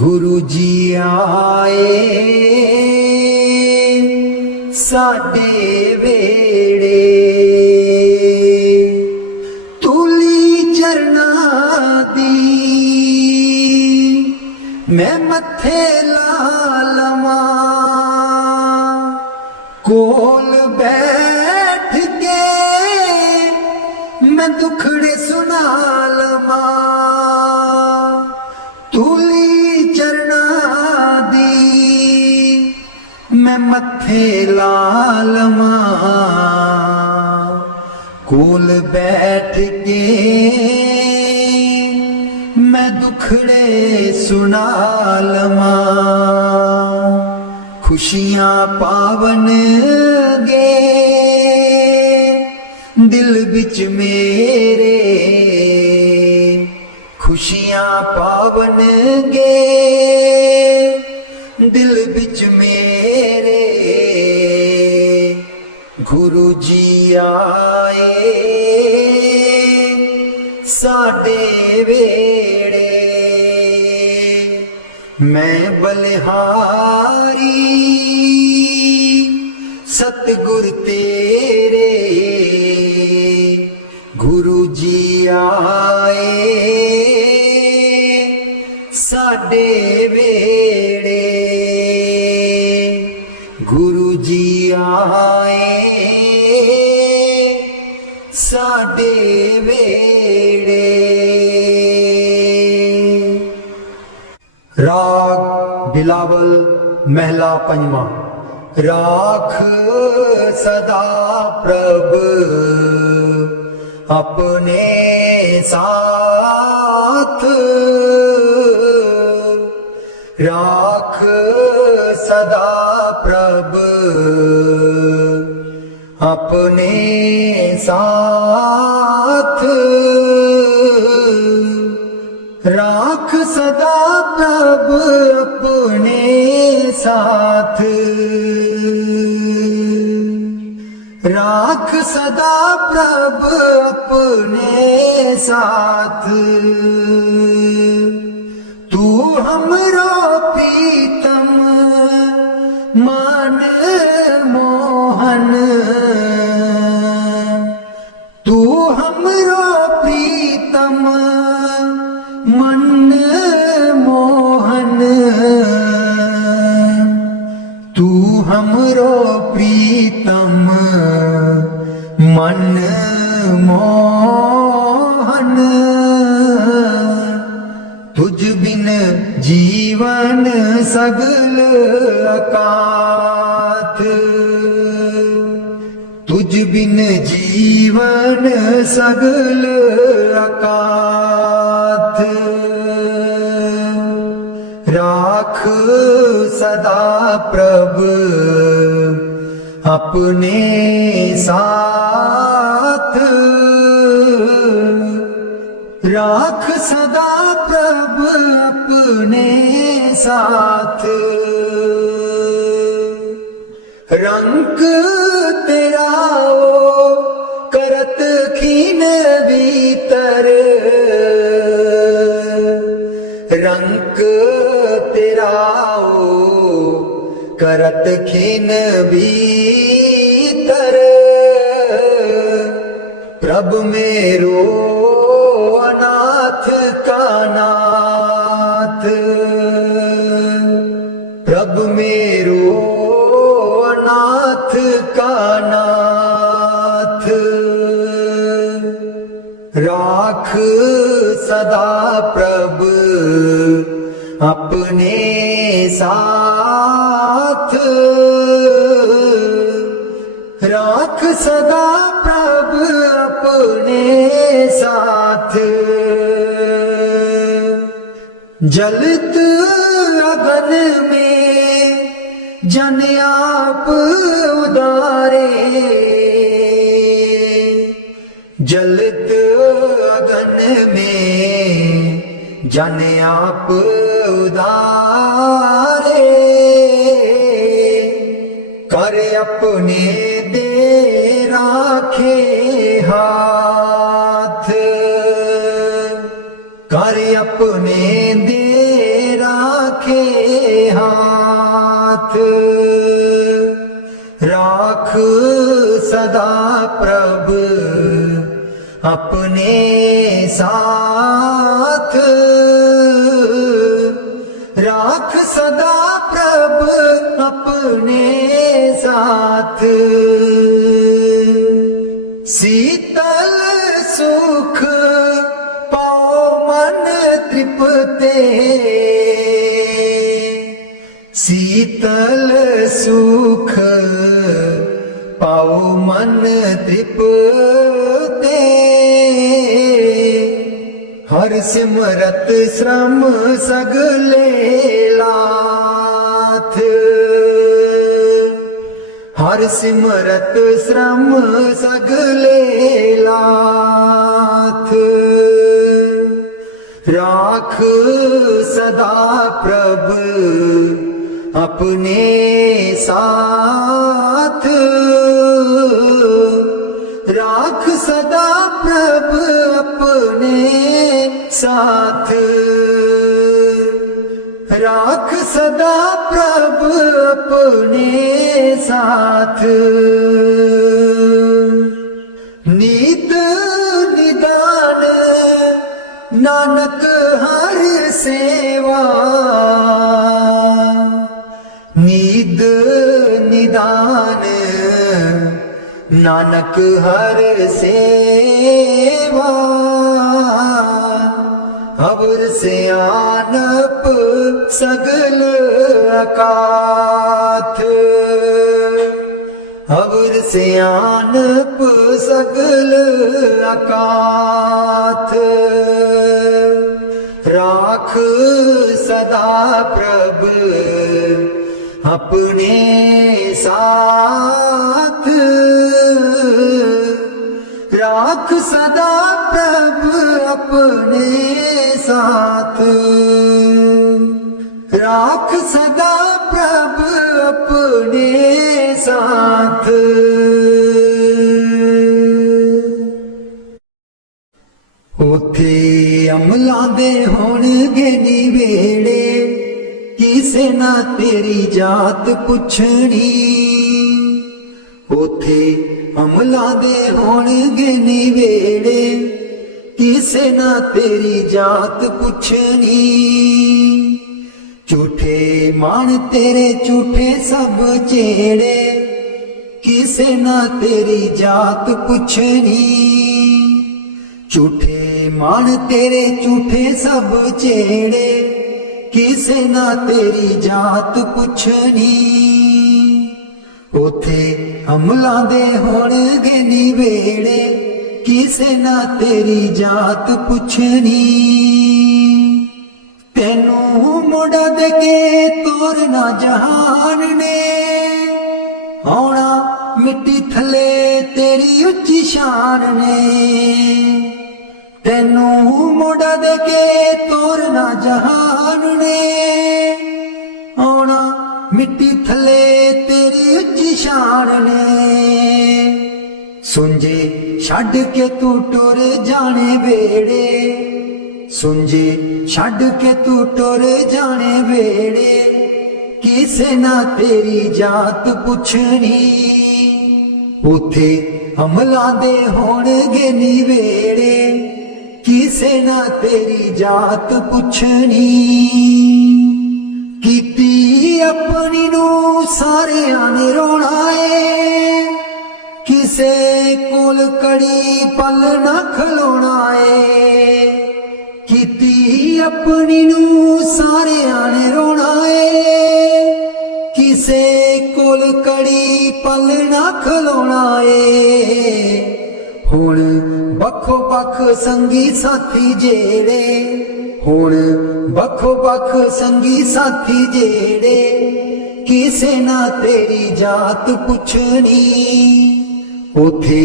गुरु जी आए साडे वेड़े तूली चरना दी मैं मथे ला लवां कोल बैठ के मैं दुखड़े सुना लवां तूली चरना दी मैं मथे ला लवां कोल बैठ के मैं दुखड़े सुना लवां खुशियां पावन गे दिल बिच मेरे खुशियां पावन गे दिल बिच मेरे गुरु जी आए साडे वेड़े मैं बलिहारी सतगुर तेरे गुरु जी आए साडे वेड़े गुरु जी आए साडे वेड़े राग बिलावल महला पंजवा राख सदा प्रभ अपने साथ राख सदा प्रभ अपने साथ राख सदा प्रभु अपने साथ, राख सदा प्रभु अपने साथ। तू हमरो प्रीतम मन मोहन, तू हमरो प्रीतम मन मोहन, तू हमरो प्रीतम मन मोहन। तुझ बिन जीवन सगल अकाथ, तुझ बिन जीवन सगल अकाथ। राख सदा प्रभु अपने साथ, राख सदा प्रभु अपने साथ। रंग तेरा ओ करत खीन भीतर, रंग तेरा ओ करत खीन भीतर। प्रभु मेरो अनाथ का नाथ, प्रभु मेरो अनाथ का नाथ। राख सदा प्रभु अपने साथ, राख सदा प्रभु अपने साथ। जलत अगन में जन आप उदारे, जलत अगन में जन आप उदारे। कर अपने दे राखे हाथ, कर अपने दे राखे हाथ। राख सदा प्रभु अपने साथ, राख सदा प्रभु अपने साथ। शीतल सुख पाओ मन तृप्ते, शीतल सुख पाओ मन तृप्ते। हर सिमरत श्रम सगले लाथ, हर सिमरत श्रम सगले लाथ। राख सदा प्रभु अपने साथ, राख सदा प्रभु अपने साथ। राख सदा प्रभु अपने साथ। नीत निदान नानक हर सेवा, नीद निदान नानक हर सेवा। अवर से आनप सगल अकाथ, अवर से आनप सगल अकाथ। राख सदा प्रभु अपने साथ, राख सदा प्रभ अपने साथ, राख सदा प्रभ अपने साथ। उथे अमलां दे होणगे नी वेड़े, किसे ना तेरी जात पुछनी। उथे अमलां दे होणगे नी वेड़े, किसे ना तेरी जात पुछनी। झूठे मान तेरे झूठे सब चेड़े, किसे ना तेरी जात पुछनी। झूठे मान तेरे झूठे सब चेड़े, किसे ना तेरी जात पुछनी। उथे अमलां दे होणगे नी वेड़े, किसे ना तेरी जात पुछनी। तेनू मोड़ा दे के तोरना जहान ने, आउणा मिट्टी थले तेरी उच्ची शान ने। तेनू मोड़ा दे के तोरना जहान ने, आउणा मिट्टी थले तेरी उच्ची शान ने। सुंजे छड्ड के तू टुर जाने वेड़े, सुंजे छड्ड के तू टुर जाने वेड़े, किसे ना तेरी जात पुछनी। उथे अमलां दे होणगे नी वेड़े, किसे ना तेरी जात पुछनी। कीती अपनी नू सारियां ने रोना है, किसे कोल कड़ी पल ना खलोना है। कीती अपनी नू सारियां ने रोना है, किसे कोल कड़ी पल ना खलोना है। हुण बखो बख संगी साथी जेड़े, हुण बखो बख संगी साथी जेड़े, किसे ना तेरी जात पुछनी। उथे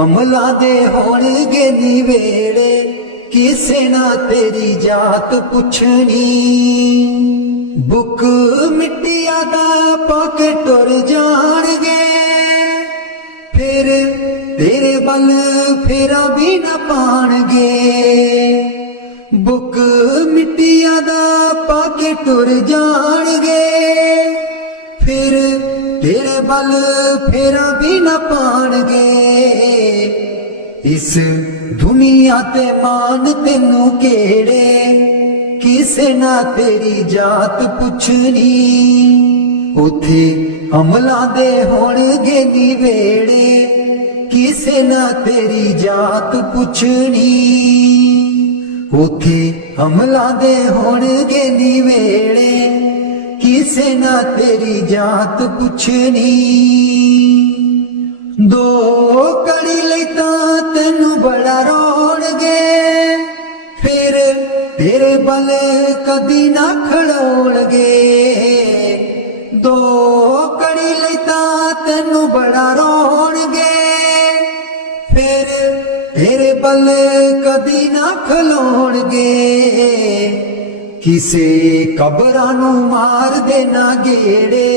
अमलां दे होणगे नी वेड़े, किसे ना तेरी जात पुछनी। बुक मिट्टिया दा पाके टुर जाणगे, फिर तेरे बल फेरा भी न पाणगे। बुक मिट्टिया दा पाके टुर जाणगे, फिर तेरे बल फेरा भी न पाणगे। इस दुनिया ते मान तेनू केड़े, किसे ना तेरी जात पुछनी। उथे अमलां दे होणगे नी वेड़े, किसे ना तेरी जात पुछनी। उथे अमलां दे होणगे नी वेड़े, किसे ना तेरी जात पुछनी। दो कड़ी लई तां तैनू बड़ा रोणगे, फिर तेरे बल कदी ना खड़ोणगे। दो कड़ी लई तां तैनू बड़ा रोणगे, फिर तेरे बल कदी ना खलोणगे। किसे कबरां नू मार देना गेड़े,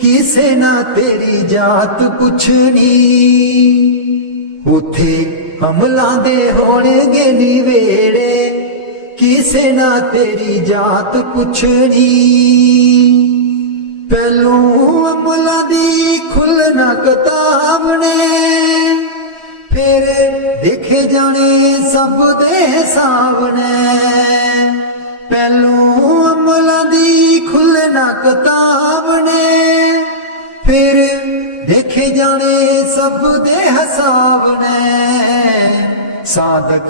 किसे ना तेरी जात पुछनी। उथे अमलां दे होणगे नी वेड़े, किसे ना तेरी जात पुछनी। पहलू अमलां दी खुलना किताब ने, फिर देखे जाने सब दे हिसाब ने। पहलू अमलां दी खुलना किताब ने, फिर देखे जाने सब दे हिसाब ने। साधक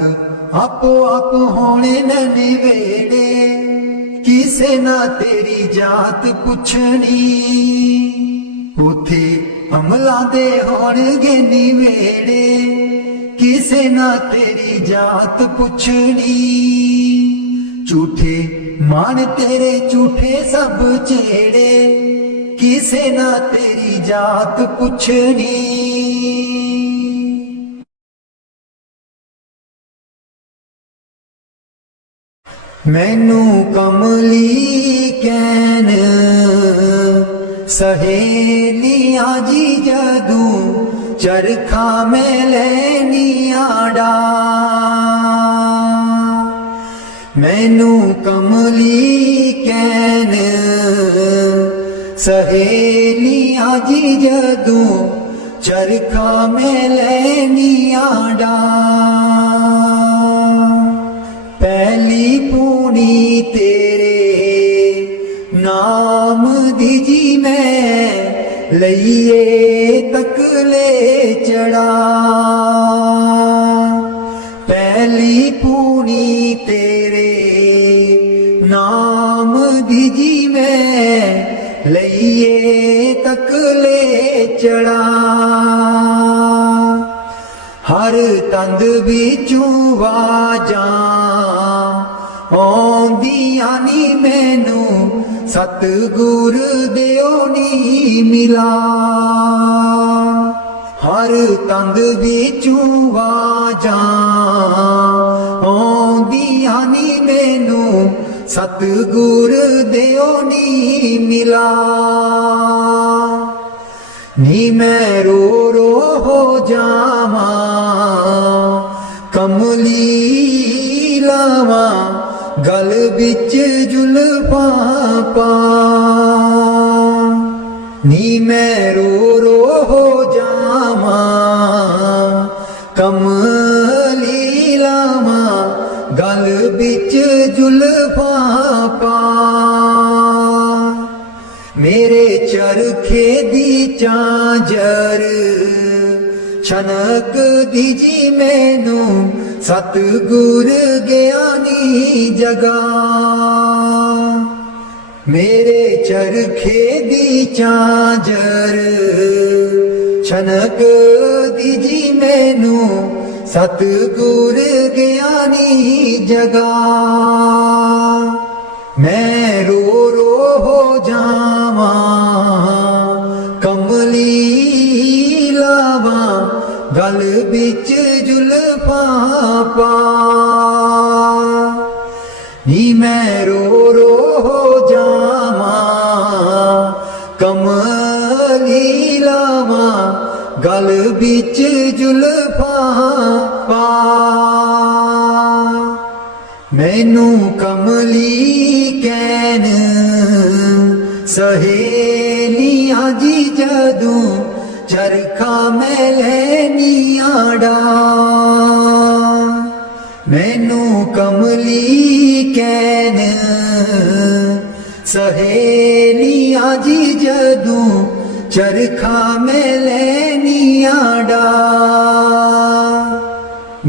आपो आप होने नी वेड़े, किसे ना तेरी जात पुछनी। उथे अमलां दे होणगे नी वेड़े, किसे ना तेरी जात पुछनी। झूठे मान तेरे झूठे सब चेड़े, किसे ना तेरी जात पुछनी। मैनू कमली कैन सहेलियां जी जदू चरखा में लैनियां डा मैनू कमली कैन सहेलियां जी जदू चरखा में लैनियां डा पहली पूनी तेरे नाम दी जी मैं लइए तकले चढ़ा पहली पूनी तेरे नाम दी जी मैं लइए तकले चढ़ा हर तंद बिचू वाजा आउंदियां नी मैनू सतगुर दिओ नी मिला हर तंद बिचू वाजा आउंदियां नी मैनू सतगुर दिओ नी मिला नी मैं रो रो हो जावा कमली लावा गल बिच जुल्फा पा नी मैं रो रो हो जावा कमली लावा गल बिच जुल्फा पा मेरे चरखे दी चांजर छनक दीजी मैनू सतगुर ज्ञानी जगा मेरे चरखे दी चांजर छनक दीजी मैनू सतगुर ज्ञानी जगा मैं रो रो हो जावा कमली लावा गल बिच जुल्फा पा नी मैं रो रो हो जावा कमली लावा गल बिच जुल्फा पा मैनू कमली कैन सहेलियां जी जदू चरखा में लैनियां डा मैनू कमली कैन सहेलियां जी जदू चरखा में लैनियां डा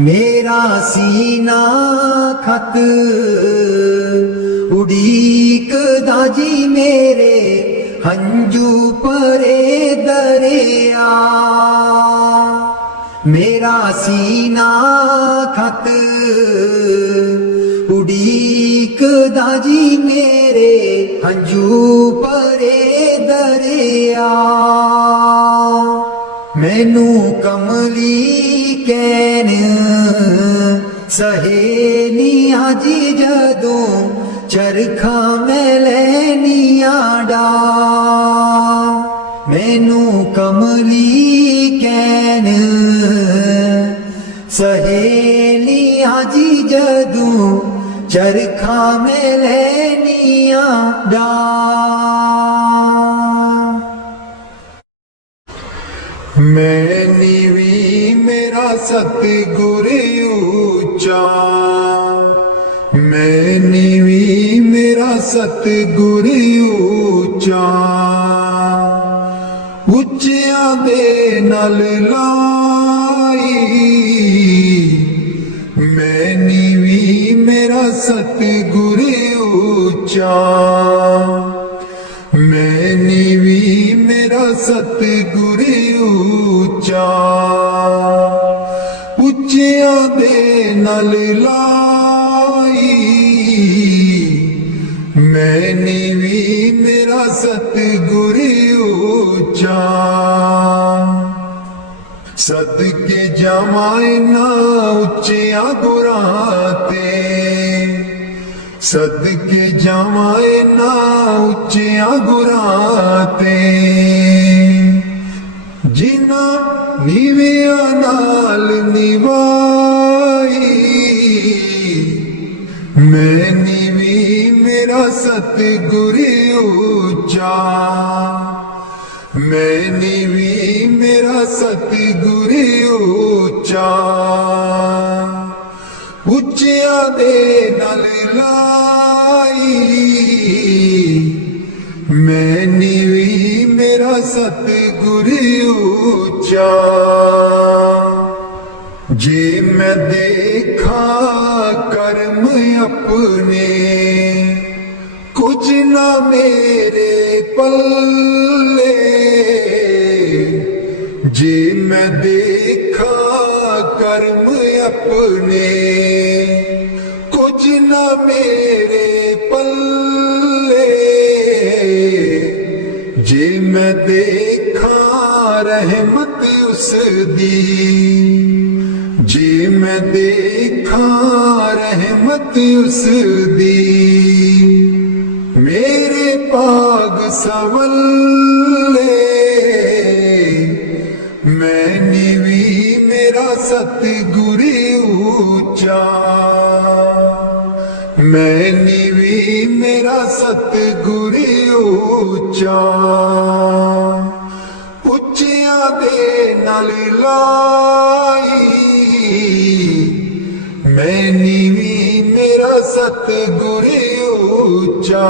मेरा सीना खत उड़ीक दाजी मेरे हंजू परे दरिया मेरा सीना खत उड़ीक दाजी मेरे हंजू परे दरिया मैनू कमली कैन सहेलियां जी जदू चरखा में लैनियां डा मैनू कमली कैन सहेलियां जी जदू चरखा में लैनियां डा मैं नीवी मेरा सतगुर ऊंचा मैं नीवी मेरा सतगुर ऊंचा ਉੱਚਿਆਂ ਦੇ ਨਾਲ ਲਾਈ ਮੈਂ ਨੀਵੀਂ ਮੇਰਾ ਸਤਿਗੁਰ ਉੱਚਾ ਮੈਂ ਨੀਵੀਂ ਮੇਰਾ ਸਤਿਗੁਰ ਉੱਚਾ ਉੱਚਿਆਂ ਦੇ ਨਾਲ ਲਾਈ ਮੈਂ ਨੀਵੀਂ ਮੇਰਾ ਸਤਿਗੁਰ ਉੱਚਾ ਸਦਕੇ ਜਾਵਾਂ ਨਾ ਉੱਚਿਆਂ ਗੁਰਾਂ ਤੇ ਸਦਕੇ ਜਾਵਾਂ ਇਹਨਾਂ ਉੱਚਿਆਂ ਗੁਰਾਂ ਤੇ ਜਿਨ੍ਹਾਂ ਨੀਵਿਆਂ ਨਾਲ ਨਿਵਾਈ ਮੈਂ ਨੀਵੀਂ ਮੇਰਾ ਸਤਿਗੁਰ ਉੱਚਾ ਮੈਂ ਨੀਵੀਂ ਮੇਰਾ ਸਤਿਗੁਰ ਉੱਚਾ ਉੱਚਿਆਂ ਦੇ ਨਾਲ ਲਾਈ ਮੈਂ ਨੀਵੀਂ ਮੇਰਾ ਸਤਿਗੁਰ ਉੱਚਾ ਜੇ ਮੈਂ ਦੇਖਾਂ ਕਰਮ ਆਪਣੇ ਕੁਝ ਨਾ ਮੇਰੇ ਪੱਲੇ ਜੇ ਮੈਂ ਦੇਖਾਂ ਕਰਮ ਆਪਣੇ ਕੁਝ ਨਾ ਮੇਰੇ ਪੱਲੇ ਜੇ ਮੈਂ ਦੇਖਾਂ ਰਹਿਮਤ ਉਸ ਦੀ ਜੇ ਮੈਂ ਦੇਖਾਂ ਰਹਿਮਤ ਉਸ ਦੀ ਮੇਰੇ ਭਾਗ ਸਵੱਲੇ ਮੈਂ ਨੀਵੀਂ ਮੇਰਾ ਸਤਿਗੁਰ ਉੱਚਾ ਮੈਂ ਨੀਵੀਂ ਮੇਰਾ ਸਤਿਗੁਰ ਉੱਚਾ ਉੱਚਿਆਂ ਦੇ ਨਾਲ ਲਾਈ ਮੈਂ ਨੀਵੀਂ ਮੇਰਾ ਸਤਿਗੁਰ ਉੱਚਾ